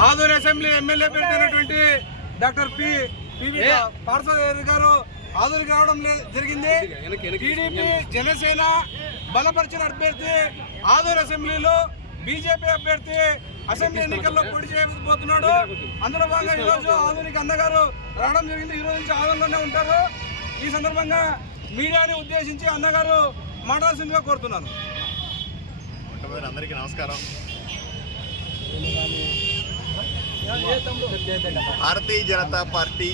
Aduru assembly MLA పెట్టినటువంటి doctor P PV పార్శ్వదేవి గారు ఆదూరికి రావడం లే- జరిగింది. టీడీపీ జనసేన బలపరిచిన అభ్యర్థి ఆదూరు అసెంబ్లీలో బీజేపీ అభ్యర్థి అసెంబ్లీ ఎన్నికల్లో పోటీ చేయబోతున్నాడు. అందులో భాగంగా ఈరోజు ఆధునిక అన్నగారు రావడం జరిగింది. ఈ రోజు నుంచి ఆదూరులోనే ఉంటారు. ఈ సందర్భంగా మీడియాని ఉద్దేశించి అన్నగారు మాట్లాడాల్సిందిగా కోరుతున్నాను. అందరికీ నమస్కారం. భారతీయ జనతా పార్టీ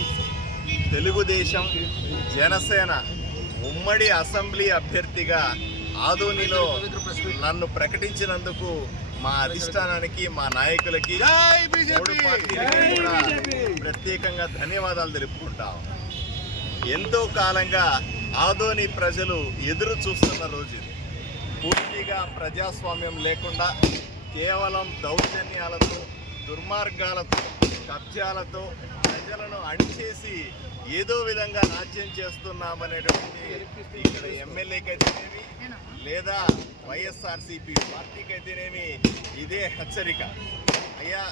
తెలుగుదేశం జనసేన ఉమ్మడి అసెంబ్లీ అభ్యర్థిగా ఆదోనిలో నన్ను ప్రకటించినందుకు మా అధిష్టానానికి మా నాయకులకి కూడా ప్రత్యేకంగా ధన్యవాదాలు తెలుపుకుంటాం ఎంతో కాలంగా ఆదోని ప్రజలు ఎదురు చూస్తున్న రోజు ఇది. పూర్తిగా ప్రజాస్వామ్యం లేకుండా కేవలం దౌర్జన్యాలతో దుర్మార్గాలతో కబ్జాలతో ప్రజలను అణిచేసి ఏదో విధంగా రాజ్యం చేస్తున్నామనేటువంటి ఇక్కడ ఎమ్మెల్యేకైతేనేమి లేదా వైఎస్ఆర్సీపీ పార్టీకైతేనేమి ఇదే హెచ్చరిక. అయ్యా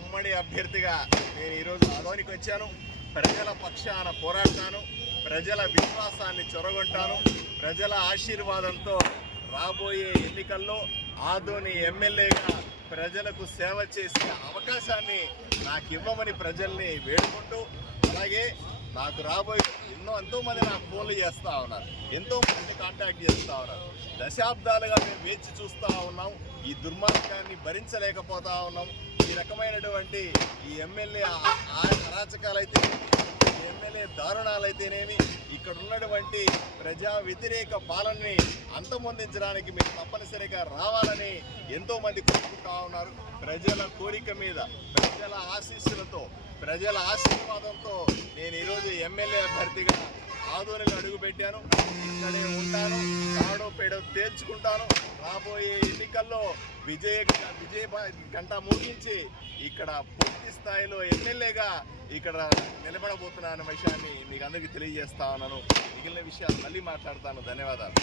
ఉమ్మడి అభ్యర్థిగా నేను ఈరోజు ఆదోనికి వచ్చాను. ప్రజల పక్షాన పోరాడతాను. ప్రజల విశ్వాసాన్ని చొరగొంటాను. ప్రజల ఆశీర్వాదంతో రాబోయే ఎన్నికల్లో ఆదోని ఎమ్మెల్యేగా ప్రజలకు సేవ చేసే అవకాశాన్ని నాకు ఇవ్వమని ప్రజల్ని వేడుకుంటూ అలాగే నాకు రాబోయే ఎన్నో ఎంతోమంది నాకు ఫోన్లు చేస్తూ ఉన్నారు. ఎంతో మంది కాంటాక్ట్ చేస్తూ ఉన్నారు. దశాబ్దాలుగా మేము వేచి చూస్తూ ఉన్నాం. ఈ దుర్మార్గాన్ని భరించలేకపోతా ఉన్నాం. ఈ రకమైనటువంటి ఈ ఎమ్మెల్యే అరాచకాలైతే ఈ ఎమ్మెల్యే దారుణాలైతేనేమి ఇక్కడ ఉన్నటువంటి ప్రజా వ్యతిరేక పాలనని అంతమొందించడానికి మీరు తప్పనిసరిగా రావాలని ఎంతో మంది కోరుకుంటా ఉన్నారు. ప్రజల కోరిక మీద ప్రజల ఆశీస్సులతో ప్రజల ఆశీర్వాదంతో నేను ఈరోజు ఎమ్మెల్యే అభ్యర్థిగా ఆదోనిలో అడుగుపెట్టాను. ఇక్కడే ఉంటాను. తాడో పేడో తేల్చుకుంటాను. రాబోయే ఎన్నికల్లో విజయ విజయ గంట ముగించి ఇక్కడ పూర్తి స్థాయిలో ఎమ్మెల్యేగా ఇక్కడ నిలబడబోతున్నా అనే విషయాన్ని మీకు అందరికీ తెలియజేస్తా ఉన్నాను. మిగిలిన విషయాలు మళ్ళీ మాట్లాడతాను. ధన్యవాదాలు.